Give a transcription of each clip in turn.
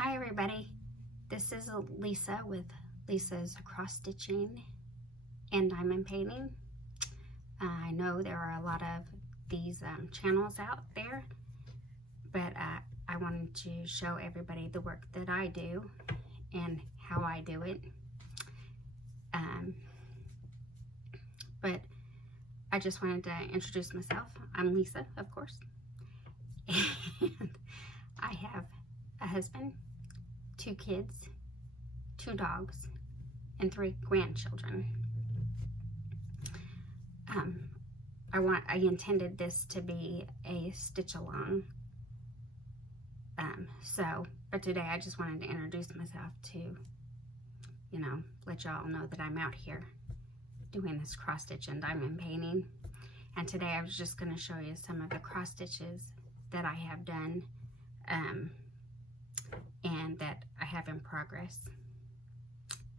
Hi everybody, this is Lisa with Lisa's Cross Stitching and Diamond Painting. I know there are a lot of these channels out there, but I wanted to show everybody the work that I do and how I do it. But I just wanted to introduce myself. I'm Lisa, of course, and I have a husband, 2 kids, 2 dogs, and 3 grandchildren. I intended this to be a stitch along. But today I just wanted to introduce myself to, let y'all know that I'm out here doing this cross stitch and diamond painting. And today I was just going to show you some of the cross stitches that I have done and that I have in progress,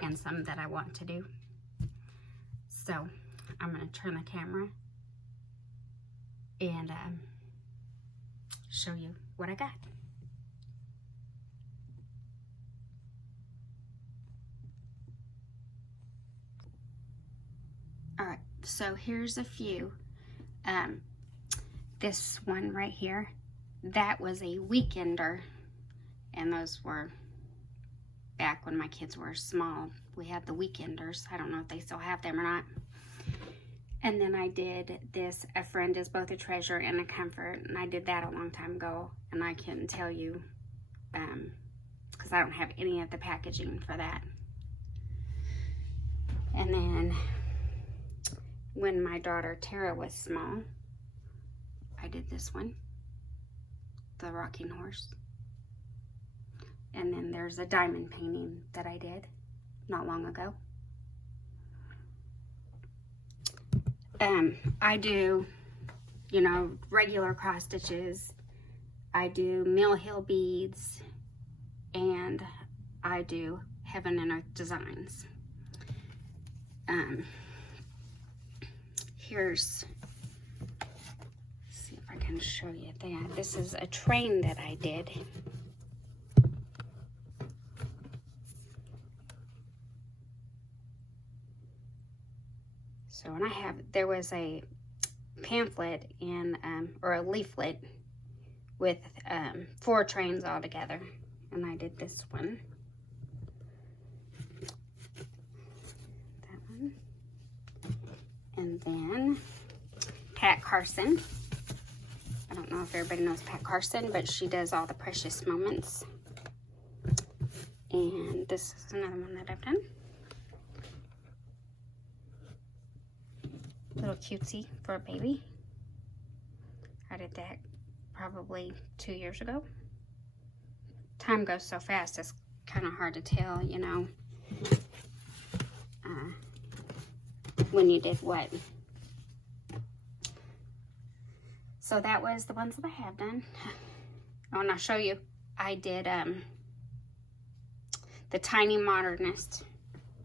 and some that I want to do. So I'm going to turn the camera and show you what I got. Alright, so here's a few. This one right here, that was a weekender, and those were back when my kids were small. We had the weekenders. I don't know if they still have them or not. And then I did this, A Friend is Both a Treasure and a Comfort, and I did that a long time ago, and I can tell you, because I don't have any of the packaging for that. And then when my daughter Tara was small, I did this one, The Rocking Horse. And then there's a diamond painting that I did not long ago. I do, regular cross stitches. I do Mill Hill beads, and I do Heaven and Earth designs. Let's see if I can show you that. This is a train that I did. So, and there was a pamphlet or a leaflet with 4 trains all together, and I did this one. That one. And then Pat Carson. I don't know if everybody knows Pat Carson, but she does all the precious moments. And this is another one that I've done. Little cutesy for a baby. I did that probably 2 years ago. Time goes so fast, it's kind of hard to tell, when you did what. So that was the ones that I have done. Oh, and I'll show you. I did the Tiny Modernist.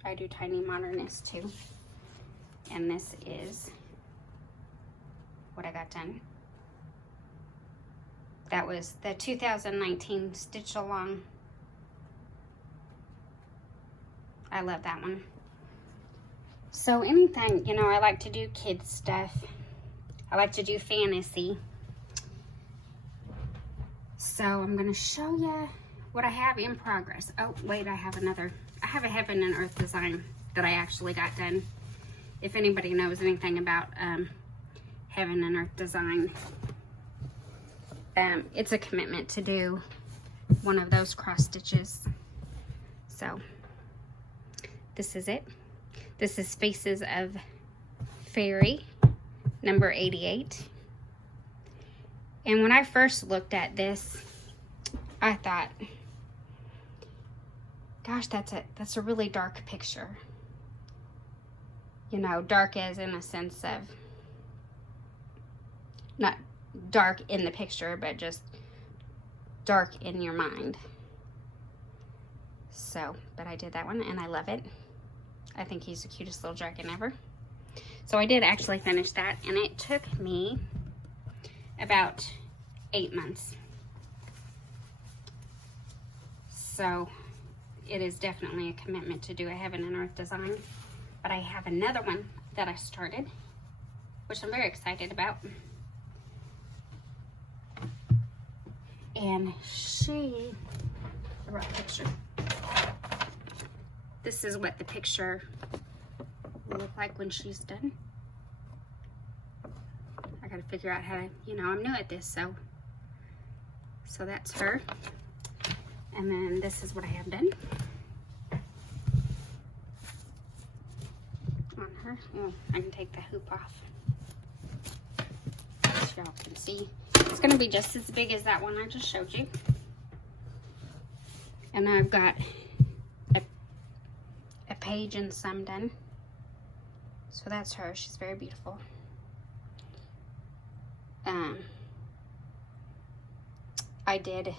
I do Tiny Modernist too. And this is what I got done. That was the 2019 Stitch Along. I love that one. So anything, I like to do kids stuff. I like to do fantasy. So I'm going to show you what I have in progress. Oh, wait, I have a Heaven and Earth design that I actually got done. If anybody knows anything about Heaven and Earth design, it's a commitment to do one of those cross stitches. So this is it. This is Faces of Fairy, number 88. And when I first looked at this, I thought, gosh, that's a really dark picture. Dark as in a sense of not dark in the picture, but just dark in your mind. So, but I did that one and I love it. I think he's the cutest little dragon ever. So I did actually finish that, and it took me about 8 months. So it is definitely a commitment to do a heaven and earth design. But I have another one that I started, which I'm very excited about. And I brought a picture. This is what the picture will look like when she's done. I gotta figure out how to, I'm new at this, so that's her. And then this is what I have done on her. Oh, I can take the hoop off so y'all can see. It's gonna be just as big as that one I just showed you. And I've got a page and some done. So that's her. She's very beautiful. I did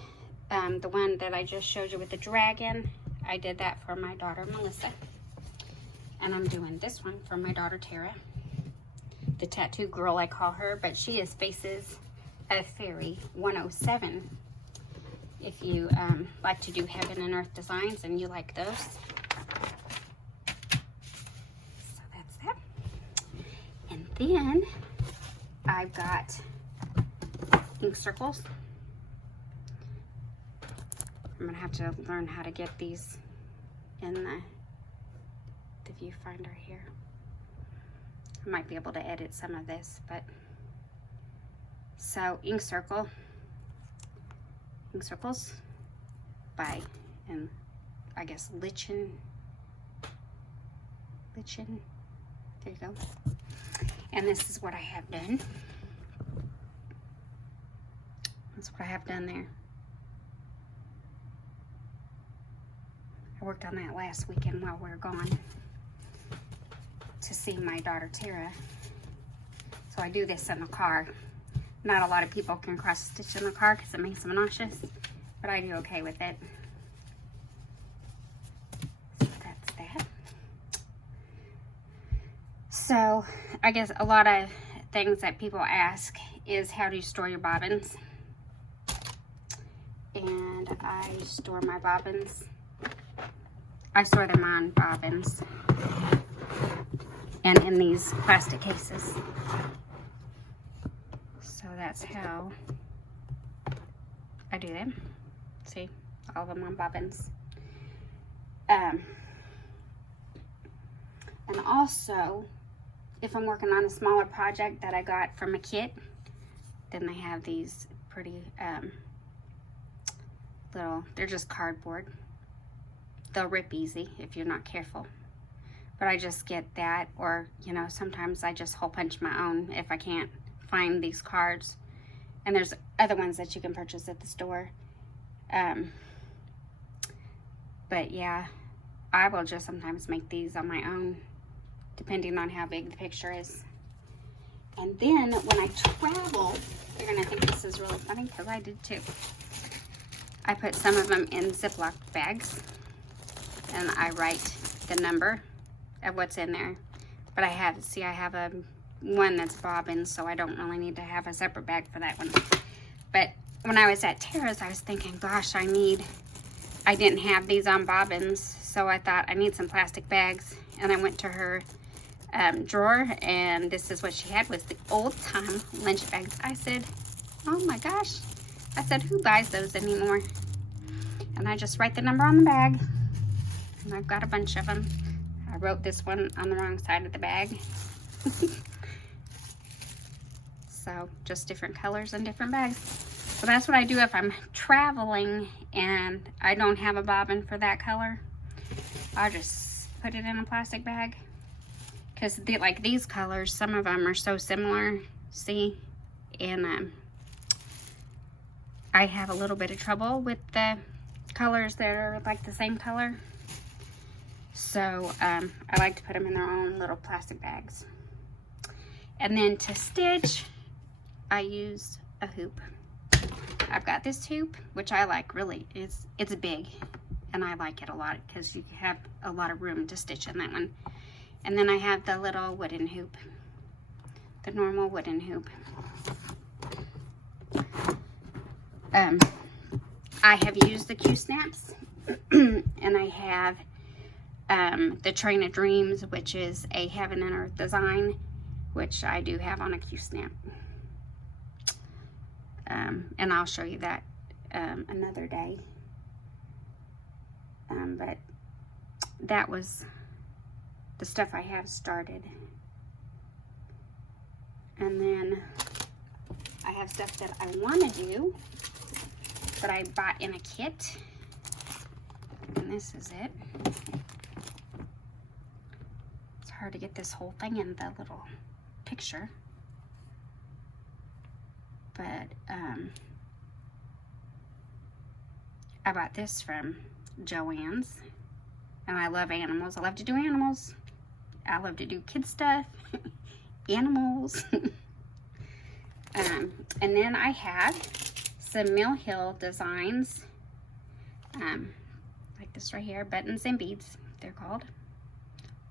the one that I just showed you with the dragon. I did that for my daughter Melissa. And I'm doing this one for my daughter Tara. The tattoo girl, I call her, but she is Faces of Fairy 107. If you like to do heaven and earth designs and you like those. So that's that. And then I've got ink circles. I'm gonna have to learn how to get these in the viewfinder here. I might be able to edit some of this, but so ink circles by, and I guess Lichen. There you go. And this is what I have done. That's what I have done there. I worked on that last weekend while we were gone to see my daughter Tara. So I do this in the car. Not a lot of people can cross stitch in the car because it makes them nauseous, but I do okay with it. So that's that. So I guess a lot of things that people ask is, how do you store your bobbins? And I store my bobbins. I store them on bobbins and in these plastic cases. So that's how I do them. See, all of them on bobbins. And also, if I'm working on a smaller project that I got from a kit, then they have these pretty little, they're just cardboard. They'll rip easy if you're not careful. But I just get that, or, sometimes I just hole punch my own if I can't find these cards. And there's other ones that you can purchase at the store. But yeah, I will just sometimes make these on my own, depending on how big the picture is. And then when I travel, you're gonna think this is really funny because I did too. I put some of them in Ziploc bags and I write the number of what's in there. But I have a one that's bobbin, so I don't really need to have a separate bag for that one. But when I was at Tara's, I was thinking, gosh, I didn't have these on bobbins, so I thought I need some plastic bags. And I went to her drawer, and this is what she had, was the old time lunch bags. I said, oh my gosh. I said, who buys those anymore? And I just write the number on the bag. And I've got a bunch of them. I wrote this one on the wrong side of the bag. So just different colors and different bags. So that's what I do if I'm traveling and I don't have a bobbin for that color. I'll just put it in a plastic bag. Because like these colors, some of them are so similar, see? And I have a little bit of trouble with the colors that are like the same color. So I like to put them in their own little plastic bags. And then to stitch, I use a hoop. I've got this hoop, which I like really. It's big, and I like it a lot because you have a lot of room to stitch in that one. And then I have the little wooden hoop, the normal wooden hoop. I have used the Q-snaps And I have the Train of Dreams, which is a heaven and earth design, which I do have on a Q-snap. And I'll show you that another day. But that was the stuff I have started. And then I have stuff that I want to do that I bought in a kit. And this is it. It's hard to get this whole thing in the little picture. But I bought this from Joann's. And I love animals. I love to do animals. I love to do kid stuff. Animals. And then I have some Mill Hill designs. Like this right here. Buttons and Beads, they're called.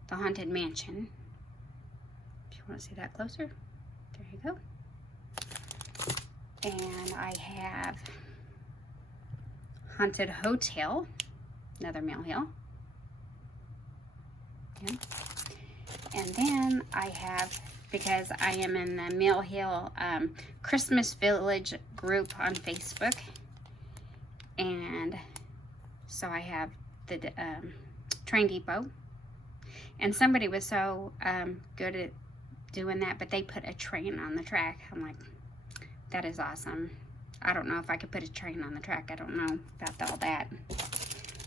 The Haunted Mansion. If you want to see that closer. There you go. And I have Haunted Hotel. Another Mill Hill. Yeah. And then I have, because I am in the Mill Hill Christmas Village group on Facebook, and so I have the Train Depot, and somebody was so good at doing that, but they put a train on the track. I'm like, that is awesome. I don't know if I could put a train on the track. I don't know about all that.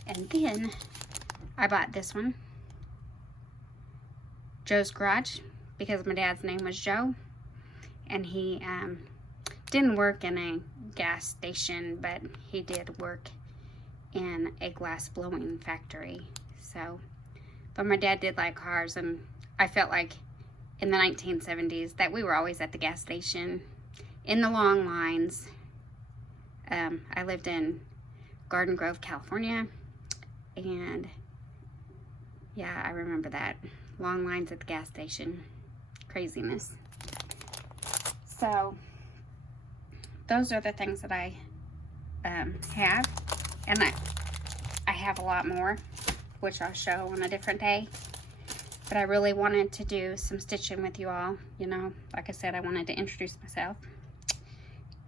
And then I bought this one, Joe's Garage, because my dad's name was Joe, and he didn't work in a gas station, but he did work in a glass blowing factory. So, but my dad did like cars, and I felt like in the 1970s that we were always at the gas station in the long lines. I lived in Garden Grove, California, and yeah, I remember that. Long lines at the gas station. Craziness. So, those are the things that I have. And I have a lot more, which I'll show on a different day. But I really wanted to do some stitching with you all. You know, like I said, I wanted to introduce myself.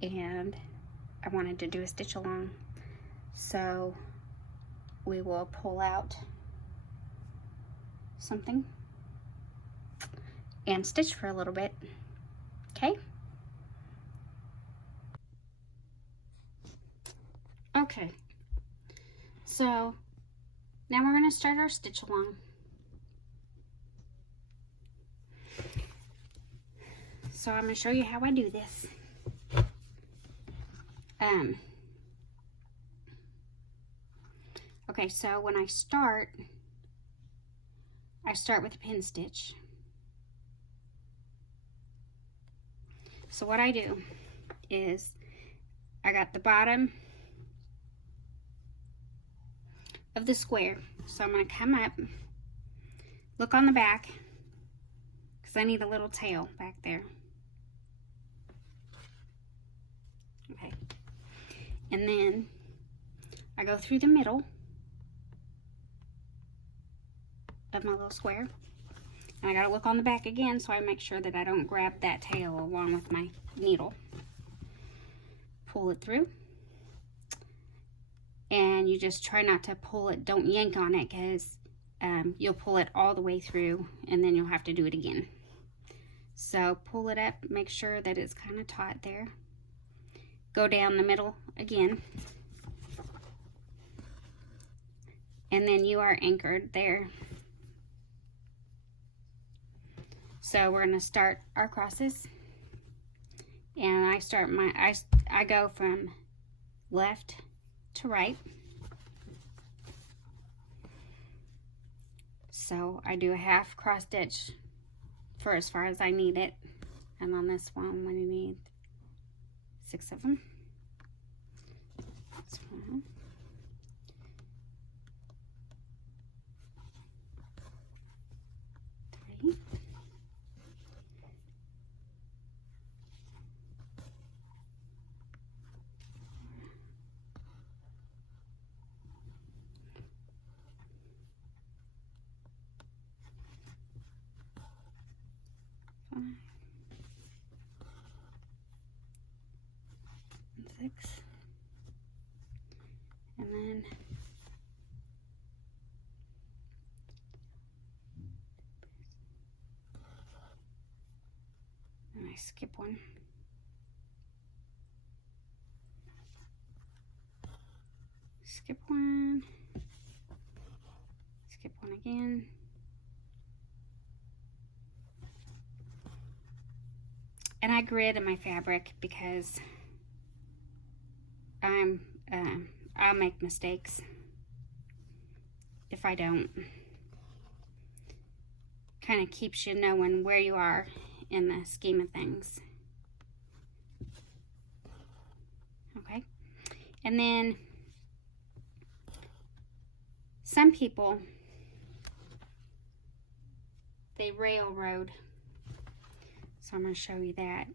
And I wanted to do a stitch along. So, we will pull out something and stitch for a little bit. Okay? Okay. So, now we're going to start our stitch along. So, I'm going to show you how I do this. Okay, so when I start with a pin stitch. So what I do is I got the bottom of the square. So I'm going to come up, look on the back, because I need a little tail back there. Okay. And then I go through the middle of my little square. And I gotta look on the back again so I make sure that I don't grab that tail along with my needle. Pull it through. And you just try not to pull it, don't yank on it, because you'll pull it all the way through and then you'll have to do it again. So pull it up, make sure that it's kind of taut there. Go down the middle again. And then you are anchored there. So we're going to start our crosses, and I go from left to right. So I do a half cross stitch for as far as I need it, and on this one we need 6 of them. That's 1, 3, 4, 6, and then I skip one. Skip one. Skip one again. And I grid in my fabric because I'll make mistakes if I don't. Kind of keeps you knowing where you are in the scheme of things. Okay, and then some people, they railroad. So I'm going to show you that.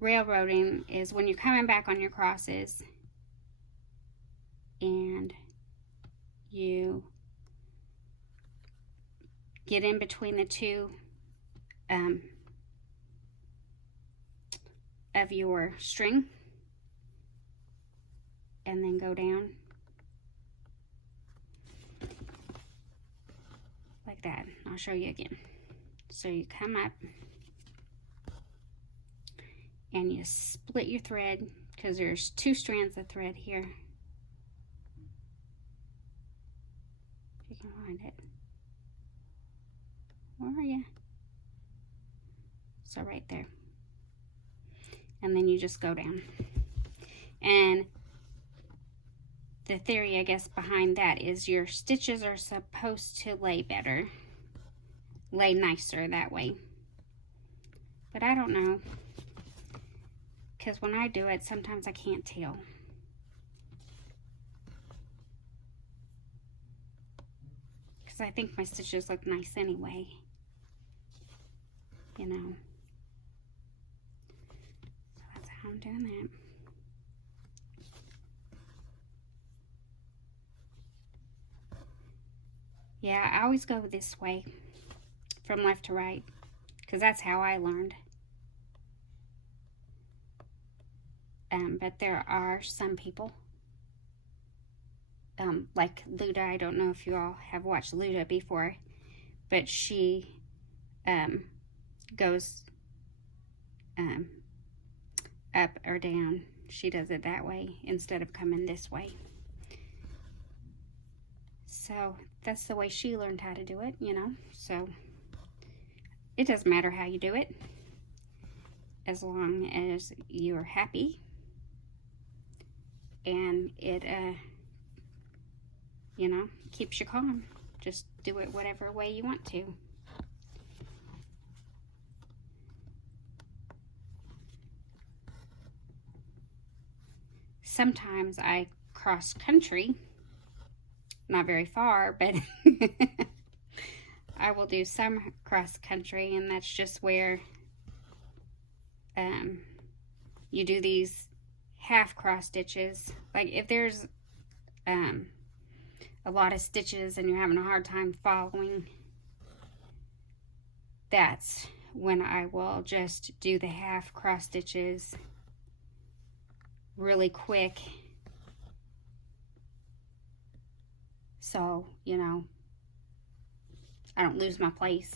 Railroading is when you're coming back on your crosses and you get in between the two of your string and then go down like that. I'll show you again. So you come up and you split your thread because there's 2 strands of thread here. If you can find it. Where are you? So right there. And then you just go down. And the theory, I guess, behind that is your stitches are supposed to lay better. Lay nicer that way. But I don't know. Because when I do it, sometimes I can't tell. Because I think my stitches look nice anyway. You know. So that's how I'm doing that. Yeah, I always go this way. From left to right. Because that's how I learned. But there are some people, like Luda. I don't know if you all have watched Luda before, but she goes up or down. She does it that way instead of coming this way. So that's the way she learned how to do it, you know. So it doesn't matter how you do it, as long as you're happy. And it, you know, keeps you calm. Just do it whatever way you want to. Sometimes I cross country, not very far, but I will do some cross country, and that's just where you do these half cross stitches. Like if there's a lot of stitches and you're having a hard time following, that's when I will just do the half cross stitches really quick, so you know I don't lose my place.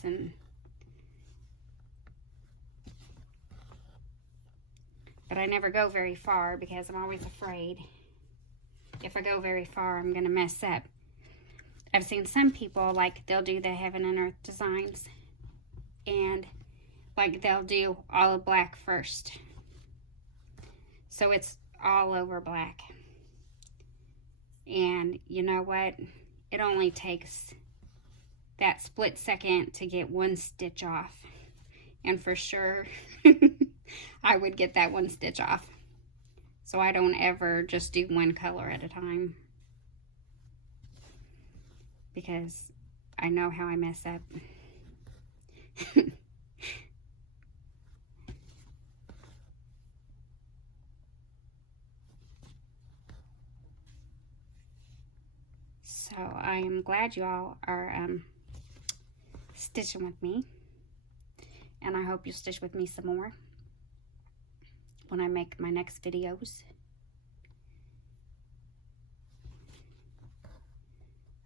But I never go very far because I'm always afraid if I go very far I'm gonna mess up. I've seen some people, like, they'll do the heaven and earth designs and like they'll do all of black first, so it's all over black. And you know what, it only takes that split second to get one stitch off, and for sure I would get that one stitch off. So I don't ever just do one color at a time, because I know how I mess up. So I am glad you all are stitching with me. And I hope you'll stitch with me some more when I make my next videos.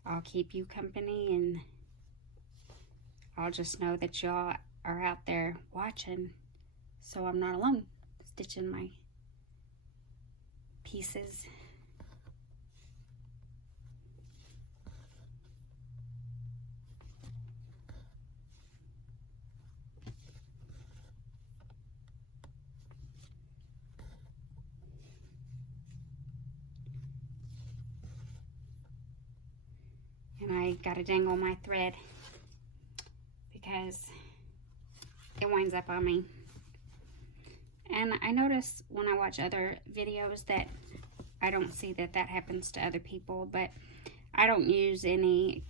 I'll keep you company, and I'll just know that y'all are out there watching, so I'm not alone stitching my pieces. And I gotta dangle my thread because it winds up on me. And I notice when I watch other videos that I don't see that happens to other people, but I don't use any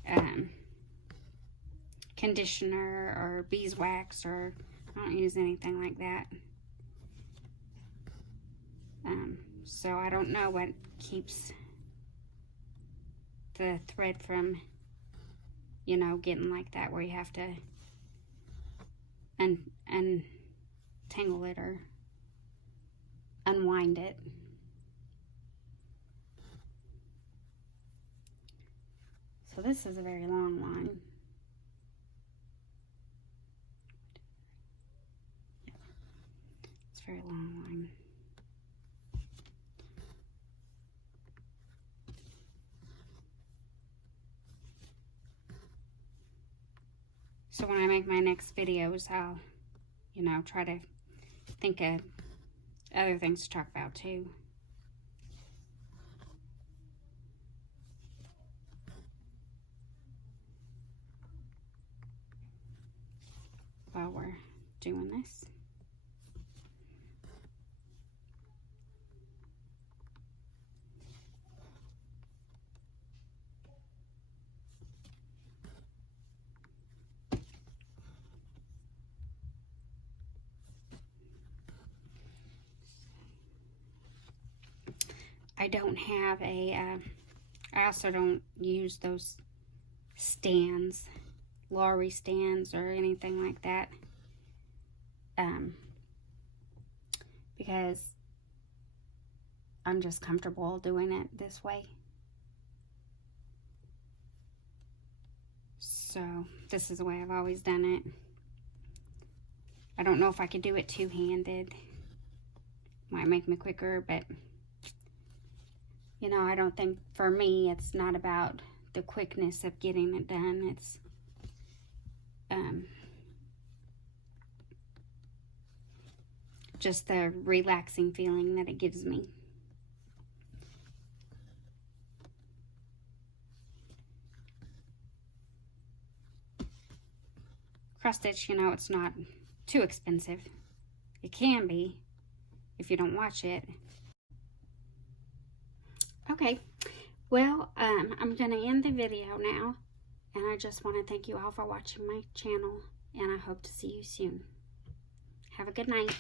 conditioner or beeswax, or I don't use anything like that. So I don't know what keeps the thread from, you know, getting like that, where you have to untangle it or unwind it. So this is a very long line. It's a very long line. So when I make my next videos, I'll, you know, try to think of other things to talk about too. While we're doing this. I don't have a, I also don't use those stands, Lowry stands or anything like that, because I'm just comfortable doing it this way. So this is the way I've always done it. I don't know if I could do it two-handed. Might make me quicker, but you know, I don't think, for me, it's not about the quickness of getting it done. It's just the relaxing feeling that it gives me. Cross stitch, you know, it's not too expensive. It can be if you don't watch it. Okay, well, I'm going to end the video now, and I just want to thank you all for watching my channel, and I hope to see you soon. Have a good night.